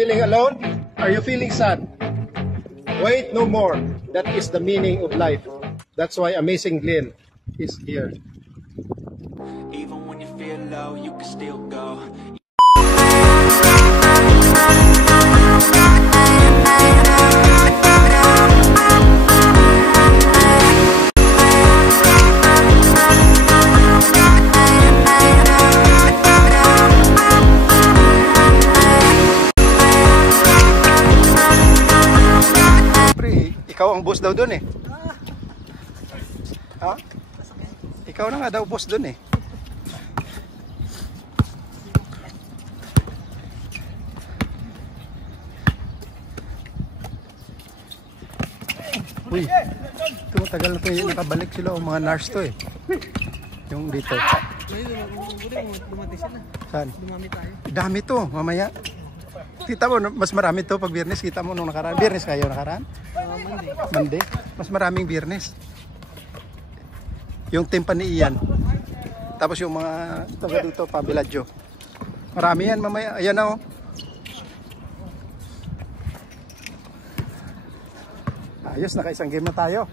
feeling alone? Are you feeling sad? Wait no more. That is the meaning of life. That's why Amazing Glenn is here. Even when you feel low, you can still go. Ikaw ang boss daw doon eh. Ha? Ikaw na nga daw boss doon eh. Uy, tumatagal na po yung nakabalik sila o mga nurse to eh. Yung dito. Saan? Dumami tayo. Dami to, mamaya. Kita mo, mas marami to pag Biyernes. Kita mo nung nakaraan. Biyernes kayo nakaraan? Monday. Mas maraming Biyernes. Yung team pa ni Ian. Tapos yung mga taga dito, Pabiladyo. Marami yan mamaya. Ayan na oh. Ayos, naka-isang game na tayo.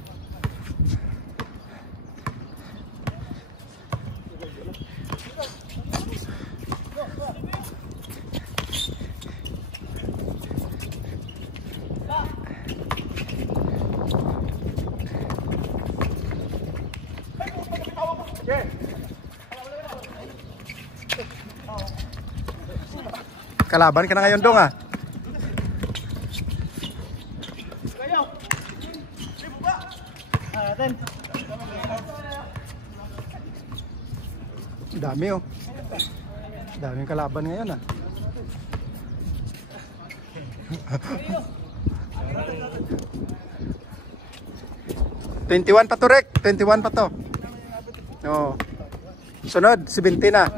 Kalaban ka na ngayon dong ah. Dami oh. Daming kalaban ngayon ah. $21 pa to, Rek. 21 pa to. Oh. Sunod, 17 na.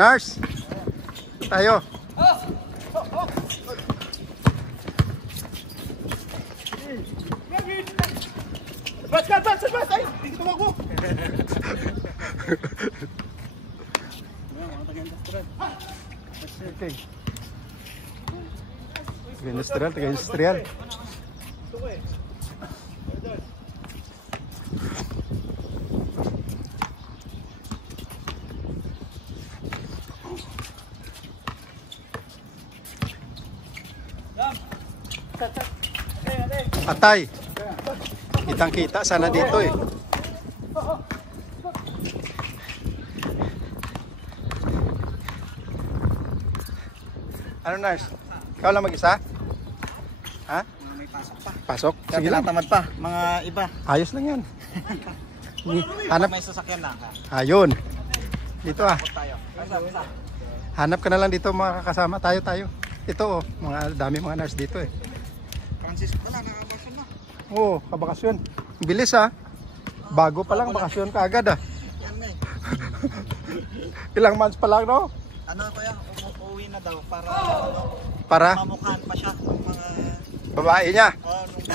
Nurse. Tayo. Bas! Ay, dito ako. Okay. Taga-industrial. Atay. Kitang-kita sana dito eh. Ano nurse? Ikaw lang mag-isa? Ha? May pasok pa. Pasok? Sige lang. Tamad pa. Mga iba. Ayos lang yan. Hanap. May sasakyan lang. Ayun. Dito ah. Tayo. Hanap ka na lang dito mga kakasama. Tayo. Ito oh. Dami mga nurse dito eh. Francis pala, nakabakasyon na. Oo, kabakasyon. Bilis ah. Bago pa lang, bakasyon ka agad ah. Yan na eh. Ilang months pa lang no? Ano ko yan, umuwi na daw Para? Mamukhaan pa siya ng mga Babae niya?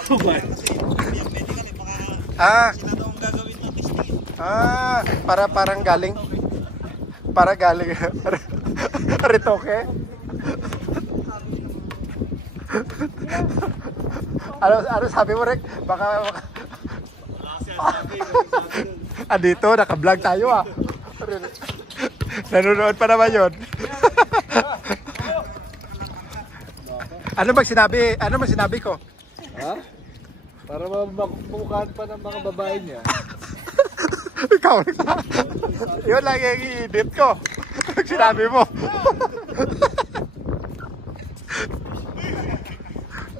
nung babae. Kasi yung medical eh, mga sila daw ang gagawin ng testing. Parang galing. Retoke. Ano sabi mo, Rek? Baka dito, naka-vlog tayo ah. Nanonood pa naman yun. Ano bang sinabi ko? Ha? Para mamukhaan pa ng mga babae niya. Ikaw na. Yun lang yung i-edit ko. Sinabi mo.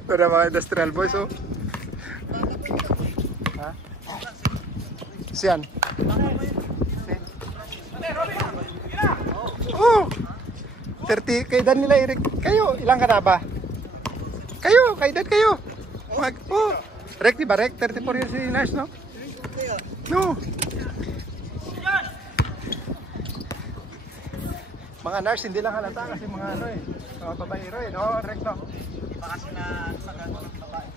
Ito na mga industrial boys oh. Ha? Siyan. Oh! 30, kay Dan nila Eric. Kayo, ilang ka na ba? Kayo, kay Dan kayo. Oh, Rek, di ba Rek? 34 years si nurse, no? No. Mga nurse, hindi lang halata kasi mga ano eh. Mga babaero eh, no? Rek, no? Iba kasi na nagano ng babae.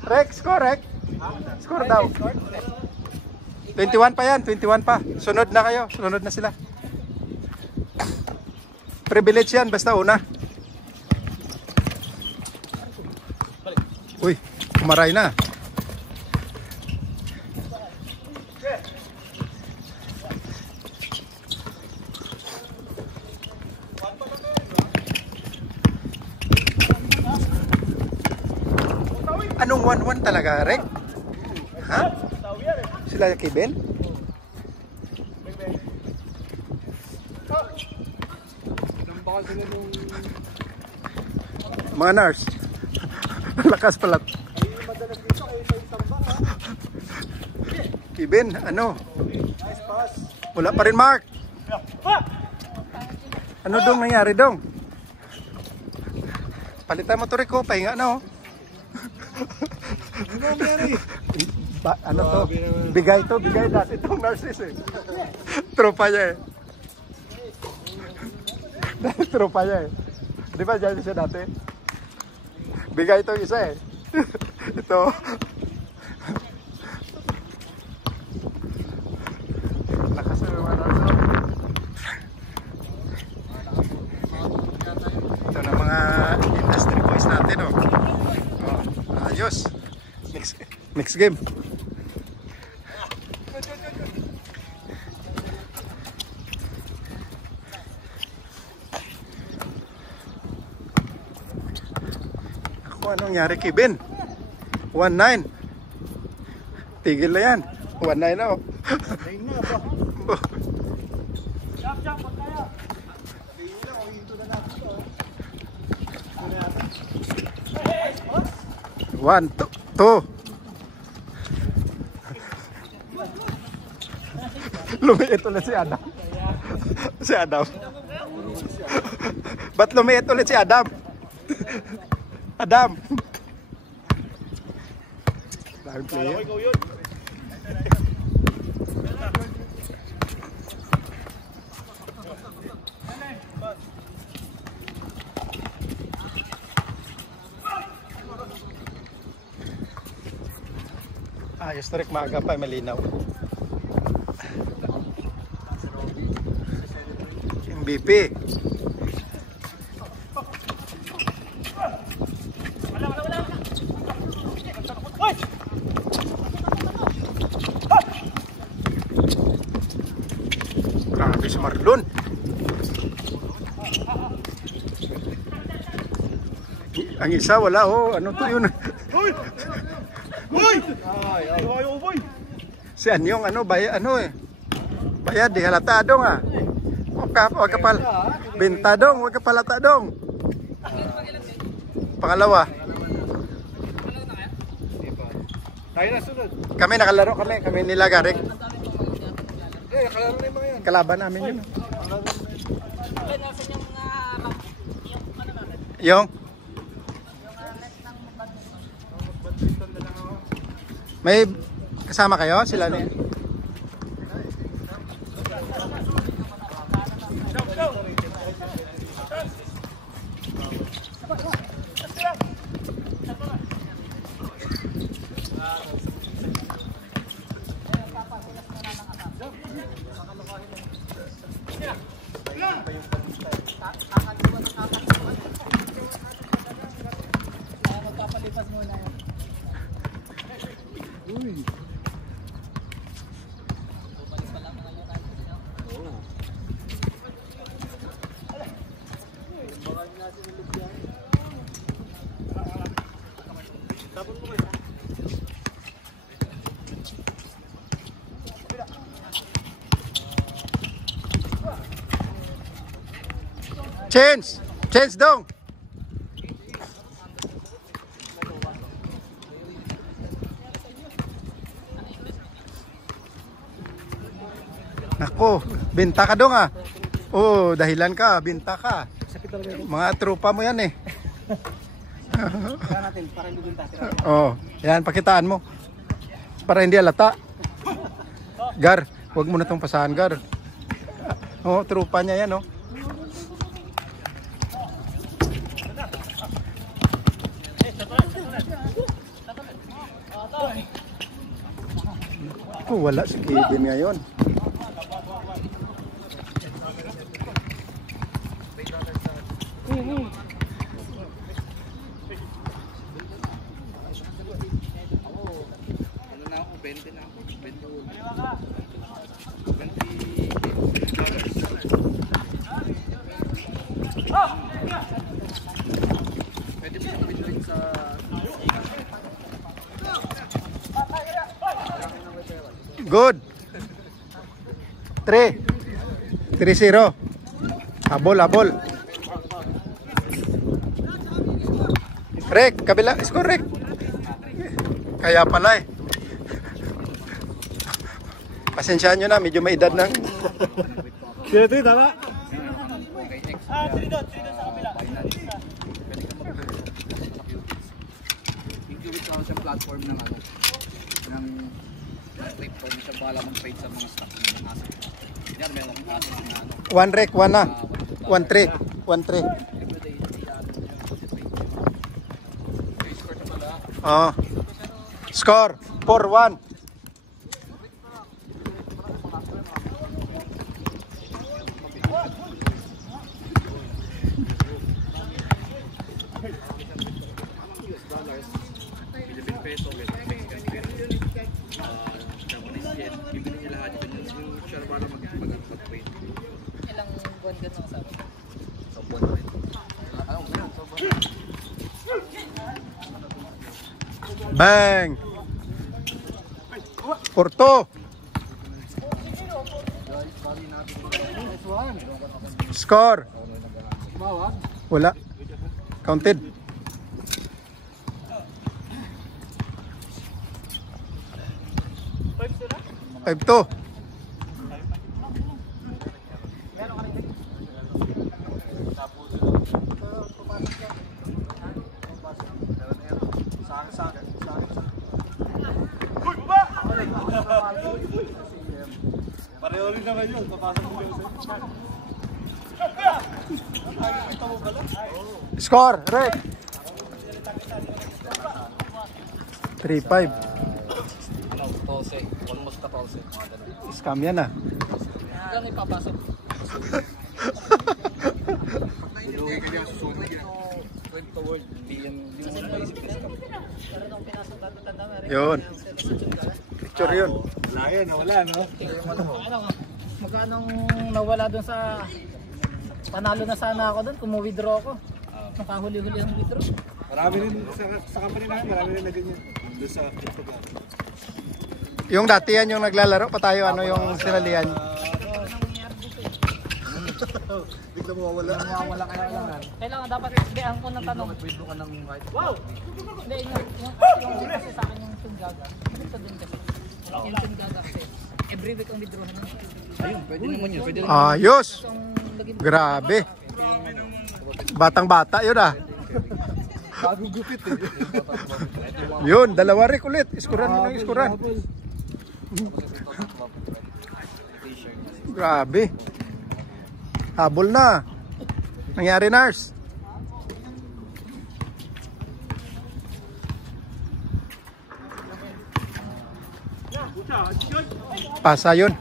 Rex ko, Rek. Score daw. 21 pa yan, 21 pa. Sunod na kayo, sunod na sila. Privilege yan, basta una. Uy, kumaray na. Anong 1-1 talaga, Rek? Ha? Sila yung Kevin? Baka sila nung... Mga nurse. Lakas pala. Kevin, ano? Wala pa rin, Mark. Ano dong nangyari dong? Palitan mo to, Rico. Pahinga na, oh. Ano to? Bigay dati itong nurses eh. Tropa niya eh. Tropa niya eh. Di ba dyan siya dati? Bigay itong isa eh. Ito. Lakas na mga nurses. Ito na mga industry boys natin, oh. Ayos. Next game. Ako, anong nangyari kay Ben? 1-9. Tigil na yan. 1-9 na, oh. 9 na ba? Chap, pag kaya. Sabihin lang, o hinto na natin ito. 1, 2. Lumiit ulit si Adam. Si Adam. Ba't lumiit ulit si Adam? Adam. Dahil player. Ayos na rin, maaga pa, malinaw. MVP. Grabe si Marlon. Ang isa wala, oh. Ano to yun? Si Anyong ano bayad ano eh. Bayad di halata dong ah. Wag ka pala. Benta dong, wag ka palata dong. Pangalawa. Tayo na sunod. Kami nakalaro kami nila Garek. Nakalaro na yung mga yan. Kalaban namin yun. Yung may kasama kayo? Sila na yan? Change dong. Nako, benta ka dong ah. Oh, dahilan ka, benta ka. Mga tropa mo yan eh. natin, para hindi binta. Oh, yan, pakitaan mo. Para hindi alata. Gar, huwag mo na itong pasahan, Gar. Oh, tropa niya yan, oh. Oh, wala si Kevin ngayon. Ano na ako? 20 na ako. 20. Pwede mo siyang bituin sa... Good. 3. 3-0. Habol. Rek, kabila. Score, Rek. Kaya pala eh. Pasensyahan nyo na, medyo may edad ng... Sino ito, tama? Yung Qubits ako siyang platform ng ano, ng platform siya bahala mag-trade sa mga stock ng mga asset. Yan, meron akong asset na ano. 1 Rek, 1 na. 1-3. 1-3. Oh. Score 4-1. Philippine peso, Mexican peso, Japanese yen, bibili niya lahat yun. Yung siya para mag-trade. Ilang buwan ka nang sabi? So, buwan na rin. Anong ganun? So, buwan na. Bang. Porto. Score. Wala. Counted. 5-2. Pareho rin naman yun. Papasok mo yun. Score, Rek. 3-5. Ano, 12. Almost 14. Mga ganun. Scam yan ah. Hanggang ipapasok. Buluhin ka niya, susunod yan. Crypto world, hindi yan yung maisip na scam. Pero nung pinasok natin tanda mo rin. Yun. Picture yun. Wala yan, wala no? Ano, magkanong nawala dun sa... Panalo na sana ako dun, kung-withdraw ako. Nung kahuli-huli ang withdraw. Marami rin sa company namin, marami rin na ganyan. Doon sa crypto ka. Yung dati yan yung naglalaro pa tayo, ano yung sinalian. Bigla mo wala. Wala kaya lang. Kailangan dapat idean ko ng tanong. Mag-withdraw ka ng right. Hindi, yung kasi sa akin yung Tungaga. Ito din kasi. Yung Tungaga kasi. Every week ang withdraw naman. Ayun, pwede naman yun. Pwede Ayos. Itong naging... Grabe. Batang-bata yun ah. Bagong gupit eh. Yun, 2 Rek ulit. Iskuran mo ng iskuran. Grabe. Habol na. Nangyari, Nars. Pasa yun.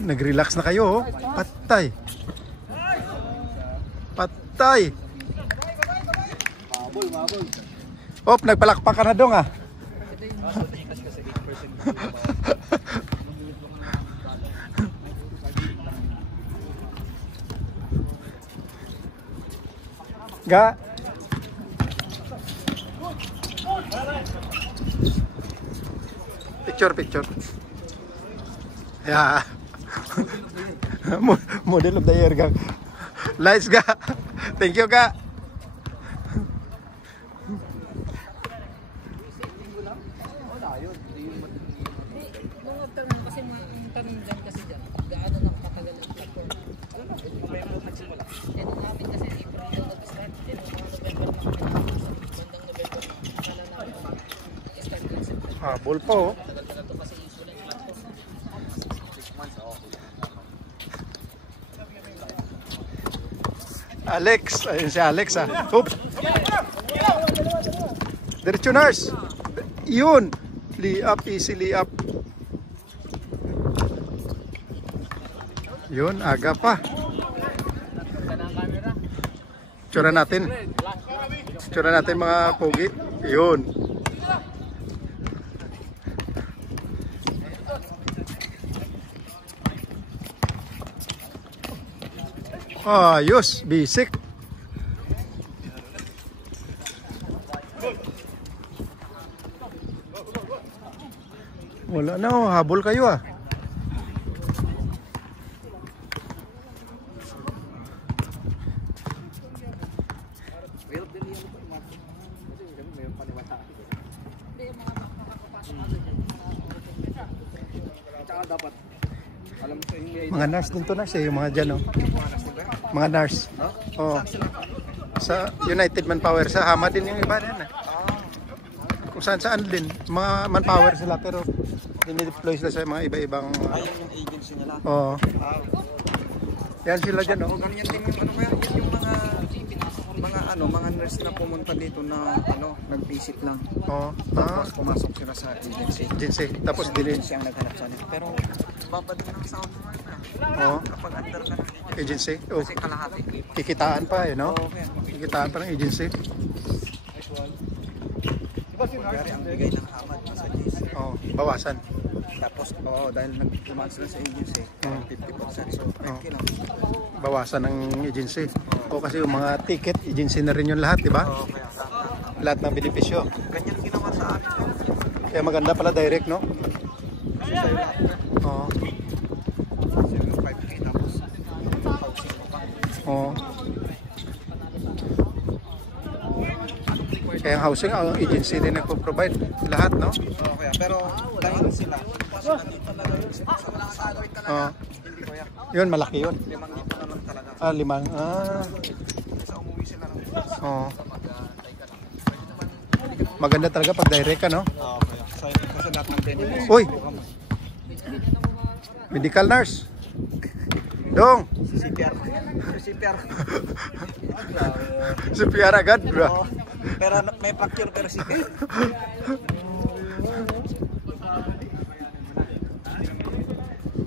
Nag-relax na kayo, oh. Patay. Patay. Mabol. Op, nagpalakpak ka na dong ah. Ga. Picture. Yeah. Model of the year ga. Lights ga. Thank you ga. Nung tanong kasi ang tanong dyan kasi dyan, gaano na katagal ang platform? Eh nung namin kasi April yung nag-start, eh nung mga November na kami nakapasok, bandang November, kala namin start yung September. Habol po. Oh. Tagal-tagal to kasi usually yung platform. 6 months, okay. Alex, ayun si Alex ah. Oops. Diretso Nars. Yun. easily up. Yun, aga pa. Tsura natin. Tsura natin mga pogi. Yun. Ayos, basic. Wala na, oh, habol kayo ah. Dapat alam ko yung Mga nurse din to, nurse eh, yung mga dyan, oh. Mga nurse. Oh. Sa United Manpower, sa Hama din yung iba din. Kung saan din. Mga manpower sila, pero dinideploy sila sa mga iba-ibang... ayun yung agency nila. Oo. Yan sila dyan, oh. Ganyan din yung ano kaya, yung mga nurse na pumunta dito na nag-visit lang. Oo. Tapos pumasok sila sa agency. Agency. Tapos din. Agency ang naghanap sa nila. Pero babad na ng sound mo na. Oo. Kapag under ka ng Agency. Oh. kasi kalahati. Kikitaan pa, eh, no? Oo, kaya. Kikitaan pa ng agency. Kaya ang bigay ng hamad sa GC. Oo. Bawasan. Tapos, dahil nag-demand sila sa agency, 50%. So, 20 lang. Bawasan ng agency. O kasi yung mga ticket, agency na rin yung lahat, di ba? Oo, kaya tama. Lahat ng benepisyo. Ganyan ginawa sa amin. Kaya maganda pala direct, no? Kasi sa'yo lahat na. Oo. Sa'yo yung 5K tapos housing mo pa. Oo. Kaya ang housing, ang agency din nagpo-provide lahat, no? Oo, kaya. Pero dahil sila, sila dito na lang sa amin talaga. Oo. Hindi ko yan. Yun, malaki yun. 5 dito na lang talaga. Ah, 5. Sa umuwi sila ng bukas. Oo. Mag-antay ka lang. Maganda talaga pag direct ka, no? Oo, kaya. Kasi lahat ng benefits. Uy! Medical nurse. Dong! CPR. CPR. Si PR agad, bro. Oo. Pero may fracture pero CPR.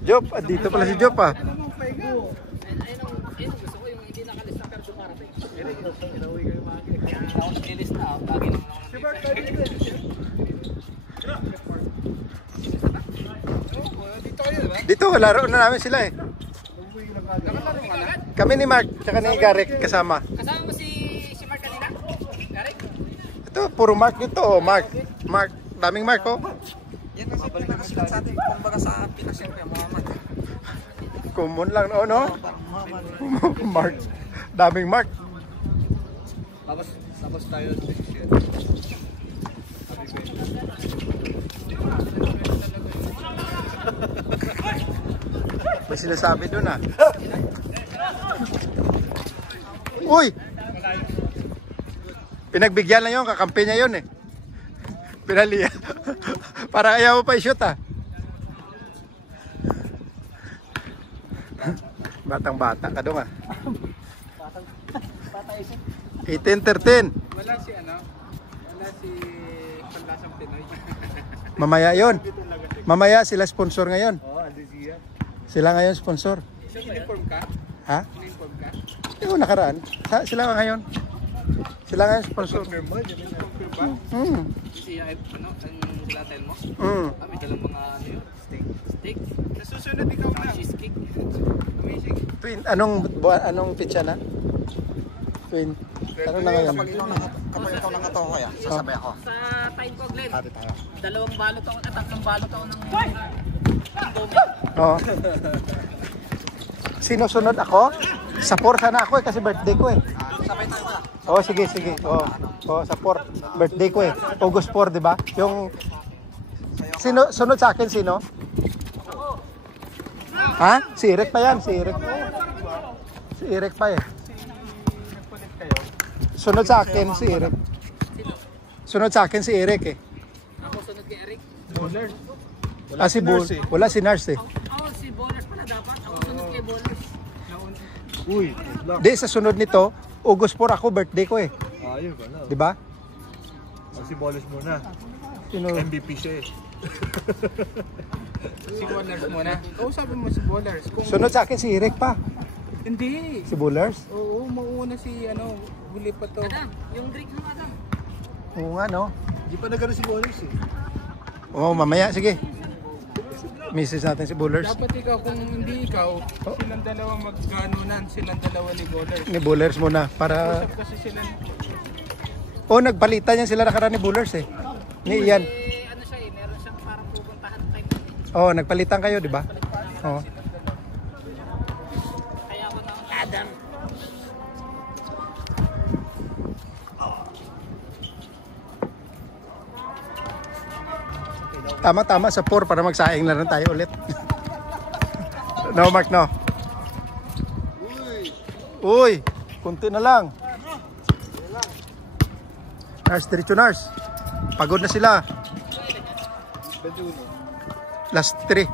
Job, dito pala si Job, ah. Dito, laro na namin sila eh. Kami ni Mark, tsaka ni Garek kasama. Kasama mo si Mark kanina? Garek? Ito, puro Mark dito, oh. Mark, daming Mark, oh. Yan kasi pinakasilat sa atin. Kumbaga sa Pinas siyempre, Muhammad. Common lang, oh, no? Mark, daming Mark. Tapos tayo May sinasabi doon, ah. Uy! Pinagbigyan lang yun, kakampi niya yun eh. Pinaliya. Para ayaw mo pa i-shoot, ah. Batang bata ka doon, ah. 18-13. Wala si Panlasang Pinoy. Mamaya yun. Mamaya sila sponsor ngayon. Oo, Adizia. Sila ngayon sponsor. Uniform ka? Ha? Uniform ka? Yung nakaraan. Sila ngayon. Sila ngayon sponsor. Confirm mo? Confirm ba? si ang glatel mo? Kami dalang mga steak. Nasusunod ikaw na. Cheesecake. Amazing. Twin, anong pitsa na? Twin. Ano na ngayon? Kapag ikaw nakatawa kaya, sasabay ako. Sa time ko, Glenn. Ate tayo. 2 balot ako, 3 balot ako ng Oo. Sino sunod ako? Sa 4 sana ako eh, kasi birthday ko eh. Sabay tayo ba? Oo, sige. Oo, sa 4. Birthday ko eh. August 4, di ba? Yung... Sino, sunod sa akin, sino? Ha? Si Eric pa yan, si Eric. Si Eric pa eh. Sunod sa akin, si Eric. Sunod sa akin, si Eric eh. Ako sunod kay Eric. Bowler. Si Bull. Wala si Nars eh. Ako si Bowlers pala dapat. Ako sunod kay Bowlers. Uy, Di, sa sunod nito, August 4 ako, birthday ko eh. ayun ka na. Di ba? Si Bolos muna. Sino? MVP siya eh. Si Bowlers muna. Kausapin mo si Bowlers. Kung Sunod sa akin si Eric pa. hindi. Si Bullers. Oo, mauuna si ano, huli pa to. Yung drink mo Adam. Oo nga, no? Hindi pa nagano si Boris eh. Oo, mamaya. Sige. Message natin si Bullers. Dapat ikaw, kung hindi ikaw, silang dalawa magganunan, silang dalawa ni Bowlers. Ni Bullers muna. Para... Usap kasi sila. Oh, nagpalitan yan sila nakaraan ni Bullers eh. Ni Ian. Ano siya eh, meron siyang parang pupuntahan kay Oh, nagpalitan kayo, di ba? Oh. kaya ako na Adam. Tama-tama sa 4 para magsaing na rin tayo ulit. No, Mark, no? Uy! Kunti na lang. Nars, diretso Nars. Pagod na sila. Last 3.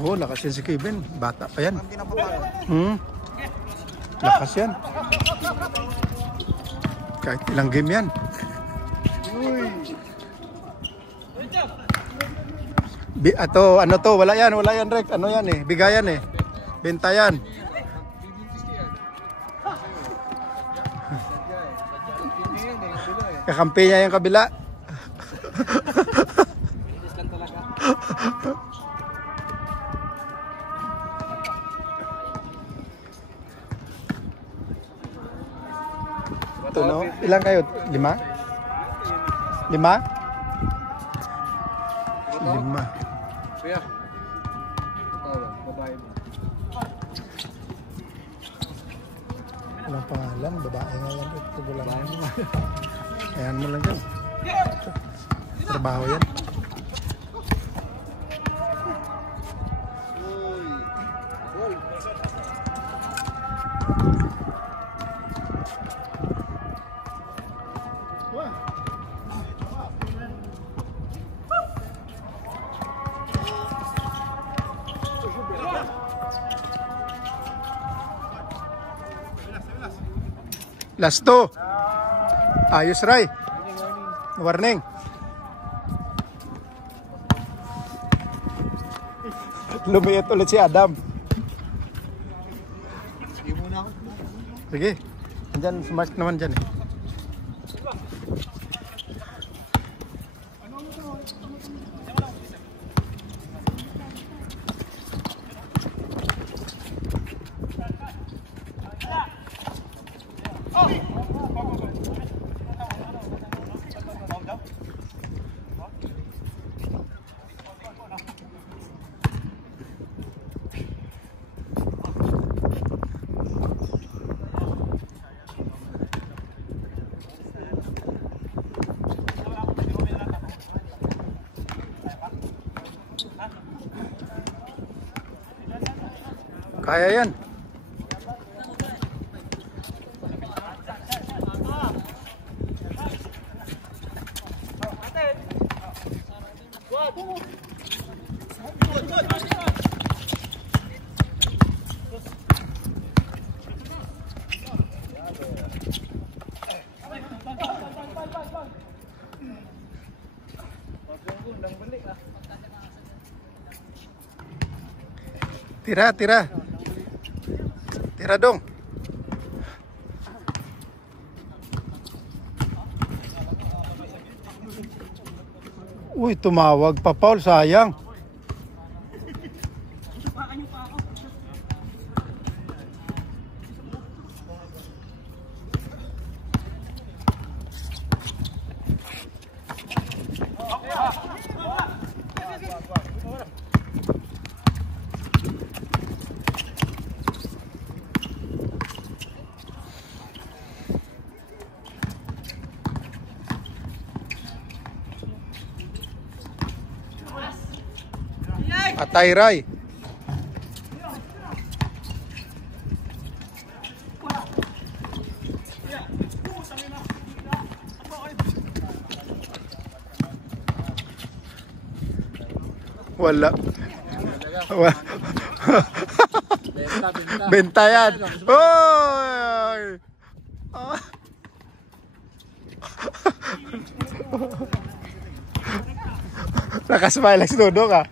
Oh, lakas yan si Kevin. Bata pa yan. Lakas yan. Kahit ilang game yan. Ano to? Wala yan, Rek. Ano yan eh? Bigayan eh. Benta yan. Kakampi niya yung kabila. Ito, no? Ilan kayo? 5? 5? 5. Kuya. Babae mo. Walang pangalan, babae nga yan. Ito wala na. Ayan mo lang dyan. Trabaho yan. Last 2. Ayos, Ray. Warning. Lumiit ulit si Adam. Sige. Andyan, smart naman dyan eh. Kaya yan. Tira, tira. Tira dong. Uy, tumawag pa Paul, sayang. Atay Ray. Wala. Wala. Benta, benta. Benta yan. Oy! Ah. Nakasmile lang si Dudong ah.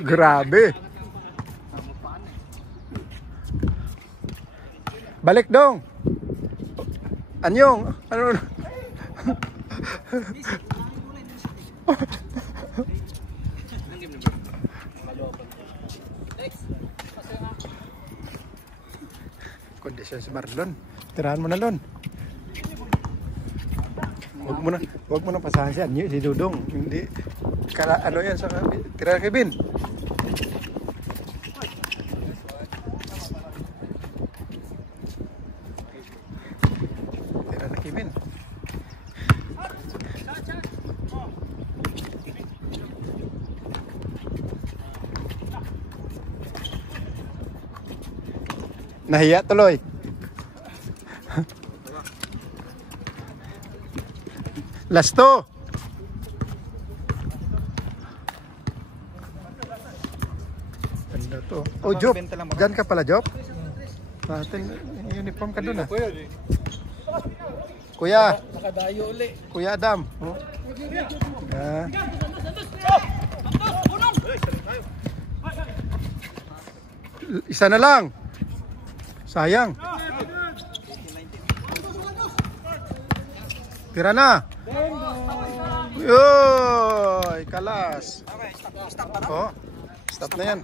Grabe. Balik dong. Anyong, ano? Kondisyon si Marlon. Tirahan mo na, Lon. Huwag mo na pasahan si Anyo, si Dudong. Hindi, ano yan sa tirahan kay Bin. Tirahan na kay Bin. Nahiya tuloy. Lasto. Ganda to. Oh, Job. Diyan ka pala, Job. Natin, uniform ka doon ah. Kuya. Nakadayo uli. Kuya Adam. Oh. Ah. Isa na lang. Sayang. Tira na. Yoy, kalas. Oh, stop na yan.